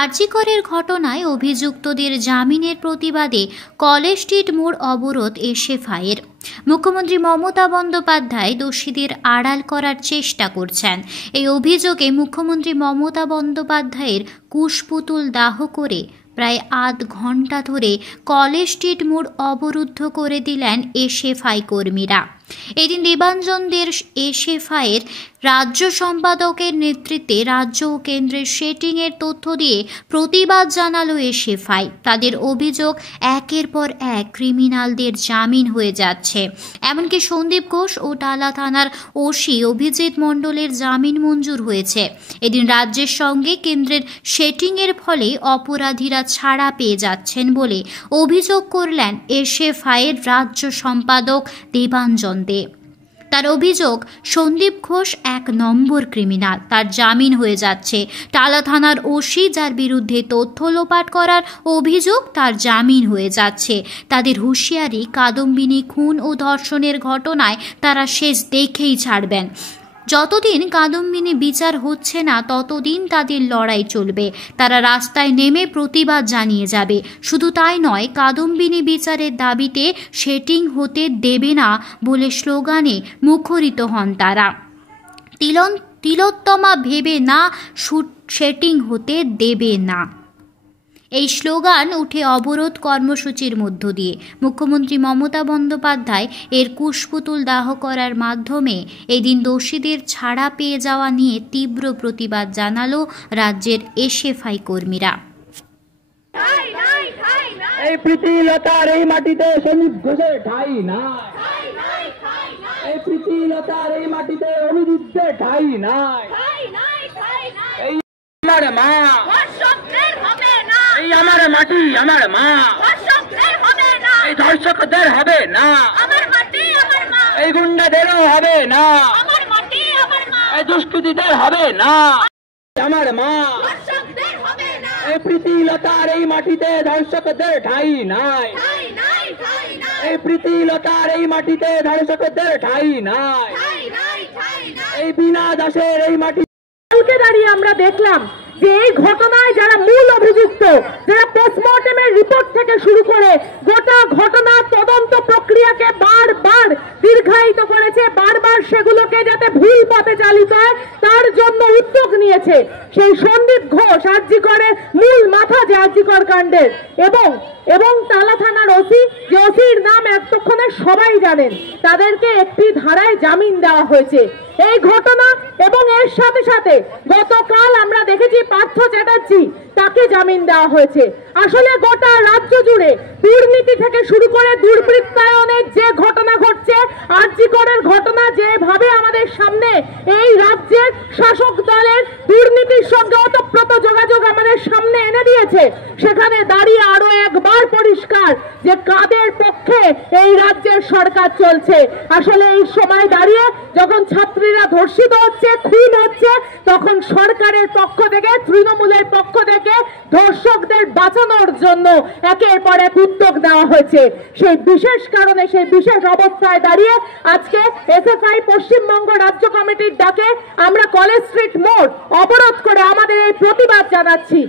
আরজিকরের ঘটনায় অভিযুক্তদের জামিনের প্রতিবাদে কলেজ স্ট্রিট মোড় অবরোধ এসএফআইয়ের। মুখ্যমন্ত্রী মমতা বন্দ্যোপাধ্যায় দোষীদের আড়াল করার চেষ্টা করছেন। এই অভিযোগে মুখ্যমন্ত্রী মমতা বন্দ্যোপাধ্যায়ের কুশপুতুল দাহ করে প্রায় আধ ঘন্টা ধরে কলেজ স্ট্রিট মোড় অবরুদ্ধ করে দিলেন এসএফআই কর্মীরা। এদিন দেবাঞ্জনদের এসএফআইয়ের রাজ্য সম্পাদকের নেতৃত্বে রাজ্য ও কেন্দ্রের সেটিংয়ের তথ্য দিয়ে প্রতিবাদ জানালো এসএফআই। তাদের অভিযোগ, একের পর এক ক্রিমিনালদের জামিন হয়ে যাচ্ছে। এমনকি সন্দীপ ঘোষ ও টালা থানার ওসি অভিজিৎ মণ্ডলের জামিন মঞ্জুর হয়েছে। এদিন রাজ্যের সঙ্গে কেন্দ্রের সেটিংয়ের ফলে অপরাধীরা ছাড়া পেয়ে যাচ্ছেন বলে অভিযোগ করলেন এসএফআইয়ের রাজ্য সম্পাদক দেবাঞ্জন দে। তার অভিযোগ, সন্দীপ ঘোষ ১ নম্বর ক্রিমিনাল, তার জামিন হয়ে যাচ্ছে। টালা থানার ওসি, যার বিরুদ্ধে তথ্য লোপাট করার অভিযোগ, তার জামিন হয়ে যাচ্ছে। তাদের হুঁশিয়ারি, কাদম্বিনী খুন ও ধর্ষণের ঘটনায় তারা শেষ দেখেই ছাড়বেন। যতদিন কাদম্বিনী বিচার হচ্ছে না ততদিন তাদের লড়াই চলবে। তারা রাস্তায় নেমে প্রতিবাদ জানিয়ে যাবে। শুধু তাই নয়, কাদম্বিনী বিচারের দাবিতে সেটিং হতে দেবে না বলে স্লোগানে মুখরিত হন তারা। তিলোত্তমা ভেবে না সেটিং হতে দেবে না, এই স্লোগান উঠে অবরোধ কর্মসূচির মধ্য দিয়ে মুখ্যমন্ত্রী মমতা বন্দ্যোপাধ্যায় এর কুশপুতুল দাহ করার মাধ্যমে এদিন দোষীদের ছাড়া পেয়ে যাওয়া নিয়ে তীব্র প্রতিবাদ জানালো রাজ্যের এসএফআই কর্মীরা। এই প্রীতিলতার এই মাটিতে সন্দীপ ঘোষের ঠাঁই নাই, এই প্রীতিলতার এই মাটিতে অভিযুক্তের ঠাঁই নাই। এই আমার মা, এই আমার মাটি, আমার মা, এই ধর্ষকদের হবে না, এই গুন্ডাদেরও হবে না, এই দুষ্কৃতীদের হবে না। আমার মা, এই প্রীতিলতার এই মাটিতে ধর্ষকদের ঠাঁই নাই, এই প্রীতিলতার এই মাটিতে ধর্ষকদের ঠাঁই নাই, এই বিনা দাসের এই মাটি। দাঁড়িয়ে আমরা দেখলাম যে এই ঘটনায় যারা মূল অভিযুক্ত, যারা পোস্টমর্টেমের রিপোর্ট থেকে শুরু করে গোটা ঘটনা তদন্ত প্রক্রিয়াকে বারবার দীর্ঘায়িত করেছে, বারবার সেগুলোকে যাতে ভুল পথে চালিত হয় তার জন্য উদ্যোগ নিয়েছে সেই সন্দীপ ঘোষ, আরজিকরের মূল মাথা যে আরজিকর কাণ্ডের, এবং টালা থানার ওসি, যে ওসির নাম এতক্ষণে সবাই জানেন, তাদেরকে একটি ধারায় জামিন দেওয়া হয়েছে। এই ঘটনা এবং এর সাথে সাথে গতকাল আমরা দেখেছি পার্থ চ্যাটার্জি, তাকে জামিন দেওয়া হয়েছে। আসলে গোটা রাজ্য জুড়ে দুর্নীতি থেকে শুরু করে দুর্বৃত্তায়নের যে ঘটনা ঘটছে, আরজিকরের ঘটনা যেভাবে আমাদের সামনে এই রাজ্যের শাসক দলের দুর্নীতির সঙ্গে ওতপ্রোত যোগাযোগ আমাদের সামনে এনে দিয়েছে, সেখানে দাঁড়িয়ে আরো একবার পরিষ্কার যে কাদের পক্ষে এই রাজ্যের সরকার চলছে। আসলে এই সময় দাঁড়িয়ে যখন ছাত্রীরা ধর্ষিত হচ্ছে, খুন হচ্ছে, তখন সরকারের পক্ষ থেকে, তৃণমূলের পক্ষ থেকে ধর্ষকদের বাঁচানোর জন্য একের পর এক উদ্যোগ দেওয়া হয়েছে। সেই বিশেষ কারণে, সেই বিশেষ অবস্থায় দাঁড়িয়ে আজকে এসএফআই পশ্চিমবঙ্গ রাজ্য কমিটির ডাকে আমরা কলেজ স্ট্রিট মোড় অবরোধ করে আমাদের এই প্রতিবাদ জানাচ্ছি।